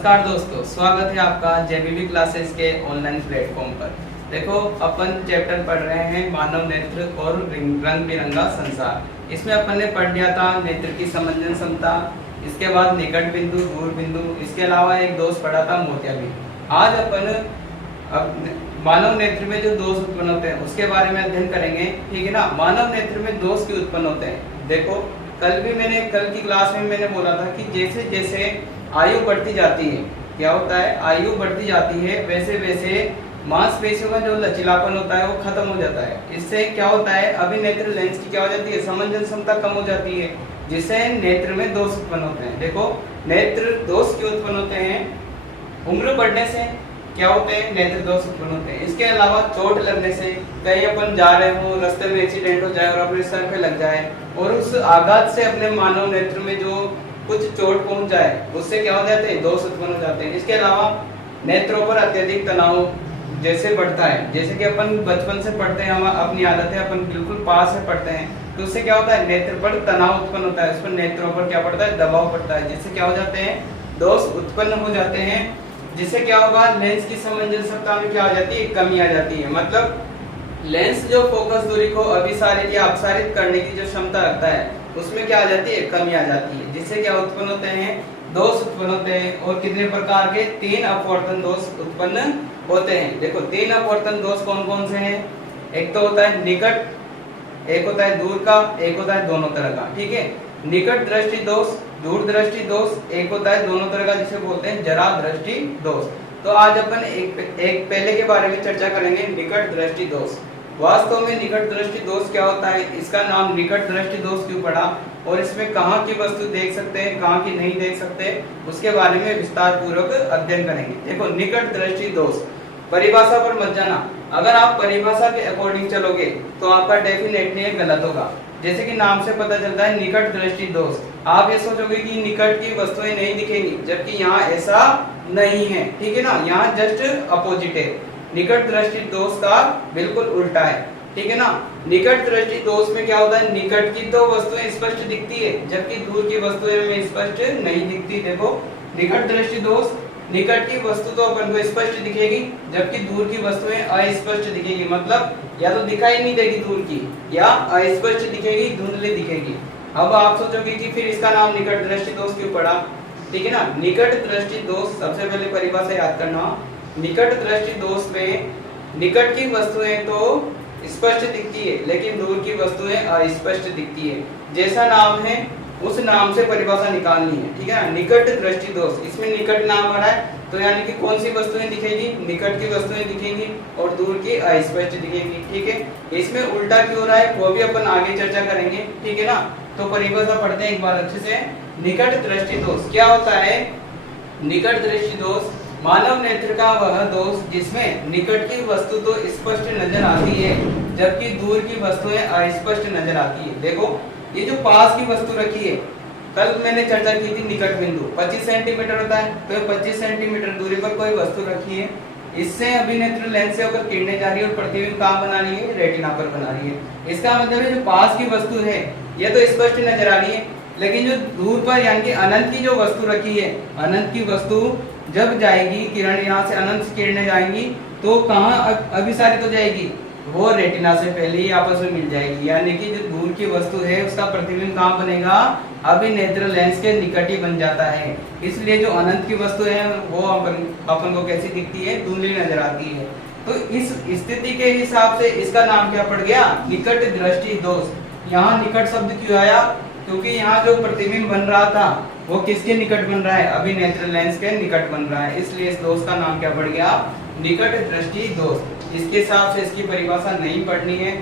नमस्कार दोस्तों, स्वागत है आपका जेबीबी क्लासेस के ऑनलाइन प्लेटफॉर्म पर। देखो, अपन चैप्टर पढ़ रहे हैं मानव नेत्र और रंग बिरंगा संसार। इसमें अपन ने पढ़ लिया था नेत्र की समंजन क्षमता, इसके बाद निकट बिंदु, दूर बिंदु, इसके अलावा एक दोष पढ़ा था मोतियाबिंद। आज अपन मानव नेत्र में जो दोष उत्पन्न होते हैं उसके बारे में अध्ययन करेंगे, ठीक है ना। मानव नेत्र में दोष क्यों उत्पन्न होते हैं? देखो, कल की क्लास में मैंने बोला था कि जैसे जैसे आयु बढ़ती जाती है, क्या होता है, आयु बढ़ती जाती है, वैसे वैसे मांसपेशियों का जो लचीलापन होता है वो खत्म हो जाता है। इससे क्या होता है, अभिनेत्र लेंस की क्या हो जाती है, समंजन क्षमता कम हो जाती है, जिससे नेत्र में दोष उत्पन्न होते हैं। देखो, नेत्र दोष क्यों उत्पन्न होते हैं? उम्र बढ़ने से क्या होते हैं, नेत्र दोष उत्पन्न होते हैं। इसके अलावा चोट लगने से, कहीं अपन जा रहे हो, रास्ते में एक्सीडेंट हो जाए और अपने सर पे लग जाए और उस आघात से अपने मानव नेत्र में जो कुछ चोट पहुंच जाए, उससे क्या हो जाते हैं, दोष उत्पन्न हो जाते हैं। इसके अलावा नेत्रों पर अत्यधिक तनाव जैसे बढ़ता है, जैसे कि अपन बचपन से पढ़ते हैं, हम अपनी आदत है अपन बिल्कुल पास से पढ़ते हैं, तो उससे क्या होता है, नेत्र पर तनाव उत्पन्न होता है, उस पर नेत्रों पर क्या पड़ता है, दबाव पड़ता है, जिससे क्या हो जाते हैं, दोष उत्पन्न हो जाते हैं। जिससे क्या होगा, लेंस की समंजन क्षमता में क्या हो जाती है, कमी आ जाती है। मतलब लेंस जो फोकस दूरी को अभिसारित या अपसारित करने की जो क्षमता रखता है, उसमें क्या आ जाती है, कमी आ जाती है, जिससे क्या उत्पन्न होते हैं, दोष उत्पन्न होते हैं। और कितने प्रकार के, 3 अपवर्तन दोष उत्पन्न होते हैं। देखो, 3 अपवर्तन दोष कौन कौन से हैं? एक तो होता है निकट, एक होता है दूर का, एक होता है दोनों तरह का, ठीक है। निकट दृष्टि दोष, दूर दृष्टि दोष, एक होता है दोनों तरह का, जिसे बोलते हैं जरा दृष्टि दोष। तो आज अपन एक पहले के बारे में चर्चा करेंगे, निकट दृष्टि दोष। वास्तव में निकट दृष्टि दोष क्या होता है, इसका नाम निकट दृष्टि दोष क्यों पड़ा, और इसमें कहाँ की वस्तु देख सकते हैं, कहाँ की नहीं देख सकते, उसके बारे में विस्तार पूर्वक अध्ययन करेंगे। देखो, निकट दृष्टि दोष, परिभाषा पर मत जाना। अगर आप परिभाषा के अकॉर्डिंग चलोगे तो आपका डेफिनेटली गलत होगा। जैसे कि नाम से पता चलता है निकट दृष्टि दोष, आप ये सोचोगे कि निकट की वस्तुएं नहीं दिखेंगी, जबकि यहाँ ऐसा नहीं है, ठीक है ना। यहाँ जस्ट अपोजिट है, निकट दृष्टि दोष का बिल्कुल उल्टा है, ठीक है ना। निकट दृष्टि दोष में क्या होता है, निकट की तो वस्तुएं स्पष्ट दिखती है, जबकि दूर की वस्तुएं में स्पष्ट नहीं दिखती। देखो, निकट दृष्टि दोष, निकट की वस्तु तो अपन को स्पष्ट दिखेगी, जबकि दूर की वस्तुएं अस्पष्ट दिखेगी। मतलब या तो दिखाई नहीं देगी दूर की, या अस्पष्ट दिखेगी, धुंधली दिखेगी। अब आप सोचोगे कि फिर इसका नाम निकट दृष्टि दोष क्यों पड़ा, ठीक है ना। निकट दृष्टि दोष, सबसे पहले परिभाषा याद करना। निकट दृष्टि दोष में निकट की वस्तुएं तो स्पष्ट दिखती है, लेकिन दूर की वस्तुएं अस्पष्ट दिखती है। जैसा नाम है उस नाम से परिभाषा निकालनी है, ठीक है ना। निकट दृष्टि दोष, इसमें निकट नाम आ रहा है, तो यानी कि कौन सी वस्तुएं दिखेगी, निकट की वस्तुएं दिखेंगी और दूर की अस्पष्ट दिखेंगी, ठीक है। इसमें उल्टा क्यों हो रहा है, वो भी अपन आगे चर्चा करेंगे, ठीक है ना। तो परिभाषा पढ़ते हैं एक बार अच्छे से। निकट दृष्टि दोष क्या होता है? निकट दृष्टि दोष मानव नेत्र का वह दोष जिसमें निकट की वस्तु तो स्पष्ट नजर आती है, जबकि दूर की वस्तुएं अस्पष्ट नजर आती है। देखो, ये जो पास की वस्तु रखी है, कल मैंने चर्चा की थी, निकट बिंदु 25 सेंटीमीटर होता है, तो 25 सेंटीमीटर दूरी पर कोई वस्तु रखी है, इससे अभिनेत्र लेंस से होकर किरणें जा रही है और प्रतिबिंब कहाँ बना रही है, रेटिना पर बना रही है। इसका मतलब है जो पास की वस्तु है ये तो स्पष्ट नजर आ रही है, लेकिन जो दूर पर यानी कि अनंत की जो वस्तु रखी है, अनंत की वस्तु जब जाएगी, किरण यहाँ से अनंत से किरणें जाएंगी तो कहाँ अभिसारित हो जाएगी, वो रेटिना से पहले ही आपस में मिल जाएगी। यानी कि जो दूर की वस्तु है उसका प्रतिबिंब कहाँ बनेगा, अभिनेत्र लेंस के निकट ही बन जाता है। इसलिए जो अनंत की वस्तु है वो अपन को कैसी दिखती है, धुंधली नजर आती है। तो इस स्थिति के हिसाब से इसका नाम क्या पड़ गया, निकट दृष्टि दोष। यहाँ निकट शब्द क्यों आया, क्योंकि यहाँ जो प्रतिबिंब बन रहा था वो किसके निकट बन रहा है, अभिनेत्र लेंस के निकट बन रहा है, इसलिए इस दोष का नाम क्या पड़ गया, निकट दृष्टि दोष। इसके हिसाब से इसकी परिभाषा नहीं पढ़नी है।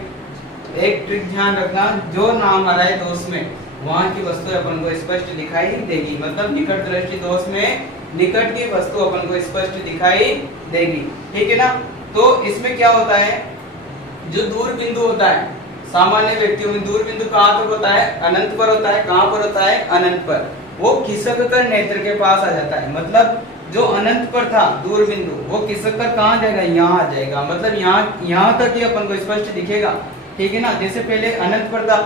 एक ट्रिक ध्यान रखना, जो नाम आ रहा है दोष में वहां की वस्तु अपन को स्पष्ट दिखाई देगी। मतलब निकट दृष्टि दोष में निकट की वस्तु अपन को स्पष्ट दिखाई देगी, ठीक है ना। तो इसमें क्या होता है, जो दूर बिंदु होता है, सामान्य व्यक्तियों में दूर बिंदु कहाँ तक होता है, अनंत पर होता है। कहाँ पर होता है, अनंत पर। वो खिसक कर नेत्र के पास आ जाता है। मतलब जो अनंत पर था दूर बिंदु, वो खिसक कर कहाँ जाएगा, यहाँ आ जाएगा। मतलब यहाँ तक ही अपन को स्पष्ट दिखेगा, ठीक है ना। जैसे पहले अनंत पर था,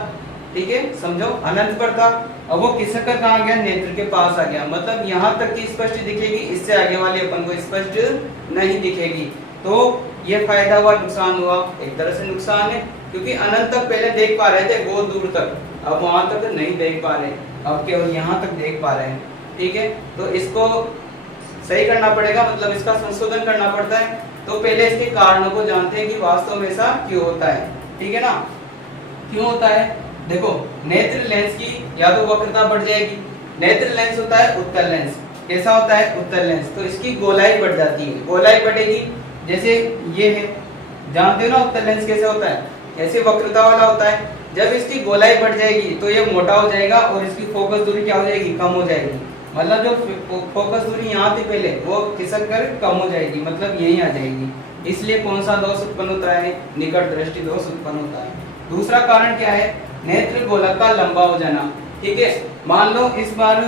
ठीक है, समझो अनंत पर था, अब वो खिसक कर कहाँ गया, नेत्र के पास आ गया, मतलब यहाँ तक की स्पष्ट दिखेगी, इससे आगे वाली अपन को स्पष्ट नहीं दिखेगी। तो ये फायदा हुआ, नुकसान हुआ, एक तरह से नुकसान है, क्योंकि अनंत तक पहले देख पा रहे थे बहुत दूर तक, अब वहां तक नहीं देख पा रहे, अब केवल यहाँ तक देख पा रहे हैं। ठीक है, तो इसको सही करना पड़ेगा, मतलब इसका संशोधन करना पड़ता है। तो पहले इसके कारणों को जानते हैं कि वास्तव में ऐसा क्यों होता है। ठीक है ना, क्यों होता है, देखो नेत्र लेंस की या तो वक्रता बढ़ जाएगी, नेत्र लेंस होता है उत्तल लेंस, कैसा होता है उत्तल लेंस, तो इसकी गोलाई बढ़ जाती है, गोलाई बढ़ेगी, जैसे ये है, जानते हो ना उत्तल लेंस कैसे होता है, ऐसे वक्रता वाला होता है, जब इसकी गोलाई बढ़ जाएगी तो ये मोटा हो जाएगा और इसकी फोकस दूरी क्या हो जाएगी, कम हो जाएगी, मतलब जो फोकस दूरी यहाँ थी पहले वो खिसक कर कम हो जाएगी, मतलब यही आ जाएगी, इसलिए कौन सा दोष उत्पन्न होता है, निकट दृष्टि दोष उत्पन्न होता है। दूसरा कारण क्या है, नेत्र गोलक का लंबा हो जाना। ठीक है, मान लो इस बार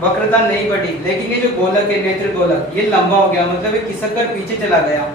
वक्रता नहीं बढ़ी, लेकिन ये जो गोलक है नेत्र गोलक ये लंबा हो गया, मतलब ये खिसक कर पीछे चला गया।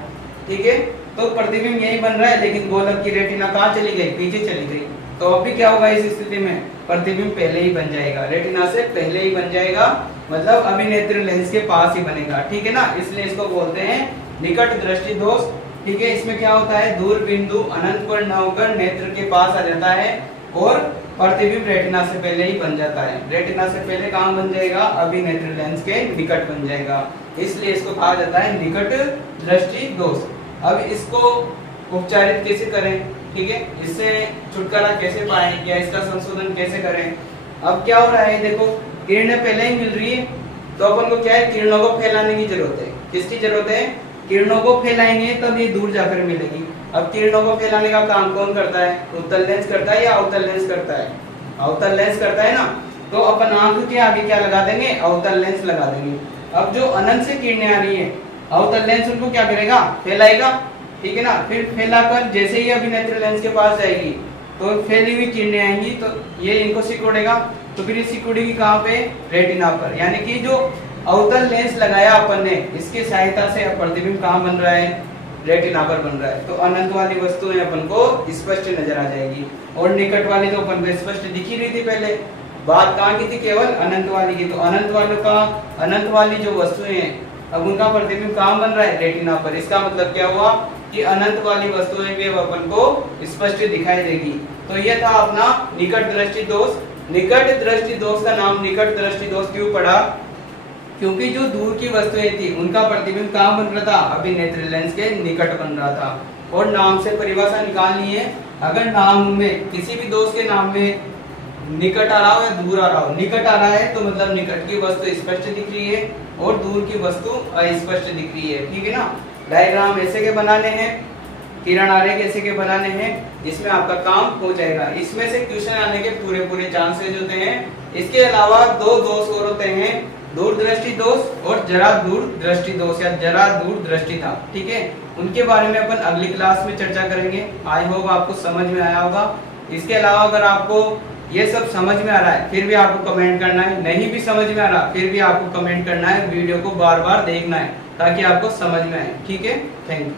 ठीक है, तो प्रतिबिंब यही बन रहा है, लेकिन गोलक की रेटिना कहाँ चली गई, पीछे चली गई, तो अब भी क्या होगा इस स्थिति में, प्रतिबिंब पहले ही बन जाएगा, रेटिना से पहले ही बन जाएगा, मतलब अभी नेत्र लेंस के पास ही बनेगा। ठीक है ना, इसलिए इसको बोलते हैं निकट दृष्टि दोष। ठीक है, इसमें क्या होता है, दूर बिंदु अनंत पर न होकर नेत्र के पास आ जाता है और प्रतिबिंब रेटिना से पहले ही बन जाता है, रेटिना से पहले कहाँ बन जाएगा, अभी नेत्र लेंस के निकट बन जाएगा, इसलिए इसको कहा जाता है निकट दृष्टि दोष। अब इसको उपचारित कैसे करें, ठीक है, इससे छुटकारा कैसे पाएं या इसका संशोधन कैसे करें। अब क्या हो रहा है, देखो किरणें पहले ही मिल रही है, तो अपन को क्या है, किरणों को फैलाने की जरूरत है, किसकी जरूरत है, किरणों को फैलाएंगे तब ये दूर जाकर मिलेगी। अब किरणों को फैलाने का काम कौन करता है, उत्तल लेंस करता है या अवतल लेंस करता है, अवतल लेंस करता है ना, तो अपन आंख के आगे क्या लगा देंगे, अवतल लेंस लगा देंगे। अब जो अनंत से किरणें आ रही है, अवतल लेंस उनको क्या करेगा, फैलाएगा। ठीक है ना, फिर फैलाकर जैसे ही अभी नेत्र लेंस के पास जाएगी तो फैली हुई किरणें आएंगी, तो ये इनको सिकोड़ेगा, तो फिर ये सिकुड़ेगी कहाँ पे, रेटिना पर, यानी कि जो अवतल लेंस लगाया अपन ने, इसके सहायता से प्रतिबिंब कहाँ बन रहा है, रेटिना पर बन रहा है, तो अनंत वाली वस्तुएं अपन को स्पष्ट नजर आ जाएगी, और निकट वाली तो अपन को स्पष्ट दिख ही रही थी पहले, बात कहाँ की थी, केवल अनंत वाली की, तो अनंत वालों का, अनंत वाली जो वस्तुएं हैं अब उनका प्रतिबिंब कहाँ बन रहा है, रेटिना पर। इसका मतलब क्या हुआ कि अनंत वाली वस्तुएं भी अपन को स्पष्ट दिखाई देगी। तो यह था अपना निकट दृष्टि दोष। निकट दृष्टि दोष का नाम निकट दृष्टि दोष क्यों पड़ा, क्योंकि जो दूर की वस्तुएं थी उनका प्रतिबिंब कहाँ बन रहा था, अभी नेत्र लेंस के निकट बन रहा था। और नाम से परिभाषा निकालनी है, अगर नाम में किसी भी दोष के नाम में निकट आ रहा हो या दूर आ रहा हो, निकट आ रहा है तो मतलब निकट की वस्तु स्पष्ट दिख रही है और दूर की वस्तु अस्पष्ट दिख रही है। ठीक है ना, डायग्राम ऐसे के बनाने हैं, किरण आरेख ऐसे के बनाने हैं, इसमें आपका काम हो जाएगा। इसमें से क्वेश्चन आने के पूरे चांसेस होते हैं। इसके अलावा दो दोष और होते हैं, दूरदृष्टि दोष और जरा दूर दृष्टि दोष या जरा दूर दृष्टि था। ठीक है, उनके बारे में अपन अगली क्लास में चर्चा करेंगे। आई होप आपको समझ में आया होगा। इसके अलावा अगर आपको ये सब समझ में आ रहा है फिर भी आपको कमेंट करना है, नहीं भी समझ में आ रहा फिर भी आपको कमेंट करना है, वीडियो को बार बार देखना है ताकि आपको समझ में आए। ठीक है, थैंक यू।